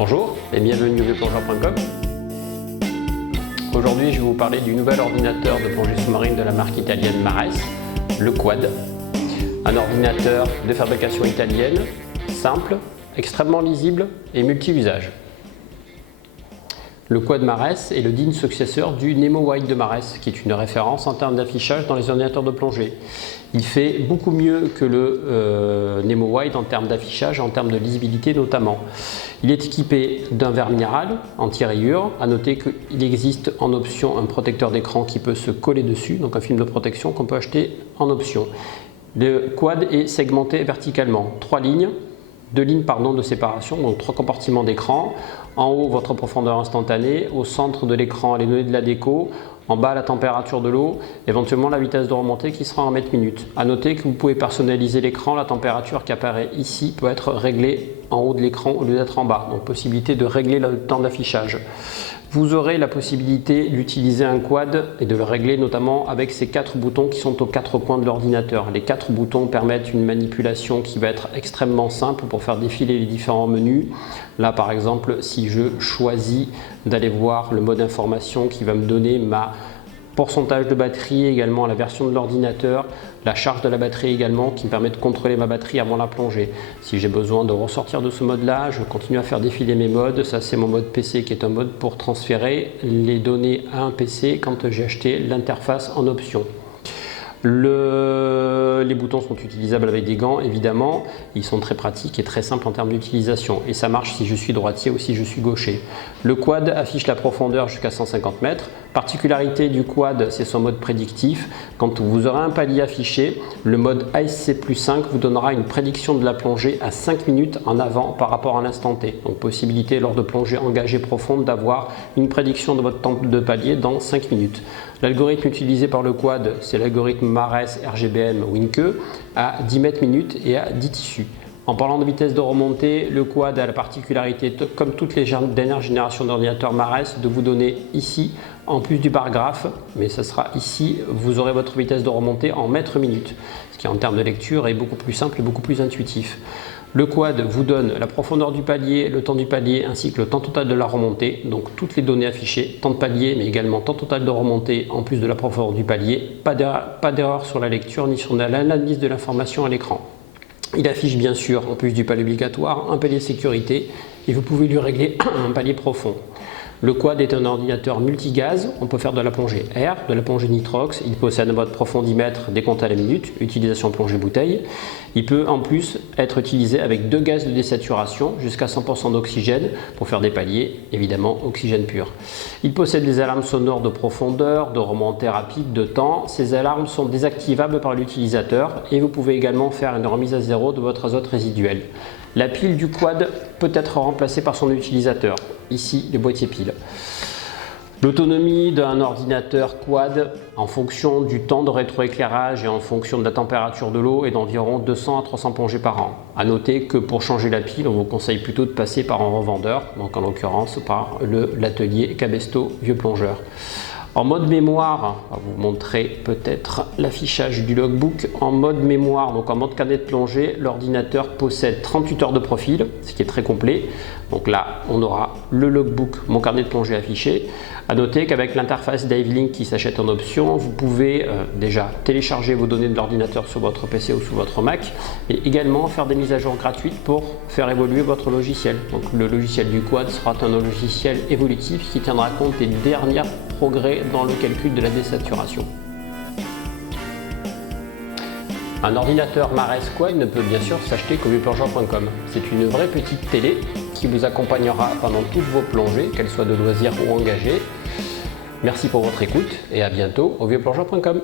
Bonjour et bienvenue au vieuxplongeur.com. Aujourd'hui, je vais vous parler du nouvel ordinateur de plongée sous-marine de la marque italienne Mares, le Quad. Un ordinateur de fabrication italienne, simple, extrêmement lisible et multi-usage. Le Quad Mares est le digne successeur du Nemo Wide de Mares, qui est une référence en termes d'affichage dans les ordinateurs de plongée. Il fait beaucoup mieux que le Nemo Wide en termes d'affichage, en termes de lisibilité notamment. Il est équipé d'un verre minéral anti-rayures. À noter qu'il existe en option un protecteur d'écran qui peut se coller dessus, donc un film de protection qu'on peut acheter en option. Le Quad est segmenté verticalement, 2 lignes de séparation, donc 3 compartiments d'écran. En haut, votre profondeur instantanée. Au centre de l'écran, les données de la déco. En bas, la température de l'eau. Éventuellement, la vitesse de remontée qui sera en mètres minutes. À noter que vous pouvez personnaliser l'écran. La température qui apparaît ici peut être réglée en haut de l'écran au lieu d'être en bas. Donc, possibilité de régler le temps d'affichage. Vous aurez la possibilité d'utiliser un quad et de le régler notamment avec ces 4 boutons qui sont aux 4 coins de l'ordinateur. Les 4 boutons permettent une manipulation qui va être extrêmement simple pour faire défiler les différents menus. Là par exemple, si je choisis d'aller voir le mode information qui va me donner ma pourcentage de batterie, également la version de l'ordinateur, la charge de la batterie également qui me permet de contrôler ma batterie avant la plongée. Si j'ai besoin de ressortir de ce mode là, je continue à faire défiler mes modes. Ça c'est mon mode PC qui est un mode pour transférer les données à un PC quand j'ai acheté l'interface en option. Les boutons sont utilisables avec des gants évidemment, ils sont très pratiques et très simples en termes d'utilisation et ça marche si je suis droitier ou si je suis gaucher. Le quad affiche la profondeur jusqu'à 150 mètres. Particularité du quad, c'est son mode prédictif. Quand vous aurez un palier affiché, le mode ASC+5 vous donnera une prédiction de la plongée à 5 minutes en avant par rapport à l'instant T. Donc possibilité lors de plongée engagée profonde d'avoir une prédiction de votre temps de palier dans 5 minutes. L'algorithme utilisé par le quad, c'est l'algorithme Mares RGBM WinKe à 10 mètres minutes et à 10 tissus. En parlant de vitesse de remontée, le quad a la particularité, comme toutes les dernières générations d'ordinateurs Mares, de vous donner ici, en plus du bar graphe, mais ça sera ici, vous aurez votre vitesse de remontée en mètres minutes, ce qui en termes de lecture est beaucoup plus simple et beaucoup plus intuitif. Le quad vous donne la profondeur du palier, le temps du palier ainsi que le temps total de la remontée, donc toutes les données affichées, temps de palier mais également temps total de remontée en plus de la profondeur du palier, pas d'erreur sur la lecture ni sur l'analyse de l'information à l'écran. Il affiche bien sûr, en plus du palier obligatoire, un palier sécurité et vous pouvez lui régler un palier profond. Le quad est un ordinateur multigaz, on peut faire de la plongée air, de la plongée nitrox, il possède un mode profondimètre décompté à la minute, utilisation plongée bouteille. Il peut en plus être utilisé avec 2 gaz de désaturation jusqu'à 100% d'oxygène pour faire des paliers, évidemment oxygène pur. Il possède des alarmes sonores de profondeur, de remontée rapide, de temps. Ces alarmes sont désactivables par l'utilisateur et vous pouvez également faire une remise à zéro de votre azote résiduel. La pile du quad peut être remplacée par son utilisateur, ici le boîtier pile. L'autonomie d'un ordinateur quad en fonction du temps de rétroéclairage et en fonction de la température de l'eau est d'environ 200 à 300 plongées par an. A noter que pour changer la pile, on vous conseille plutôt de passer par un revendeur, donc en l'occurrence par l'atelier Cabesto Vieux Plongeur. En mode mémoire, on va vous montrer peut-être l'affichage du logbook. En mode mémoire, donc en mode carnet de plongée, l'ordinateur possède 38 heures de profil, ce qui est très complet. Donc là, on aura le logbook, mon carnet de plongée affiché. À noter qu'avec l'interface DiveLink qui s'achète en option, vous pouvez déjà télécharger vos données de l'ordinateur sur votre PC ou sur votre Mac et également faire des mises à jour gratuites pour faire évoluer votre logiciel. Donc le logiciel du quad sera un logiciel évolutif qui tiendra compte des derniers progrès dans le calcul de la désaturation. Un ordinateur Mares Quad ne peut bien sûr s'acheter qu'au vieuxplongeur.com. C'est une vraie petite télé qui vous accompagnera pendant toutes vos plongées, qu'elles soient de loisirs ou engagées. Merci pour votre écoute et à bientôt au vieuxplongeur.com.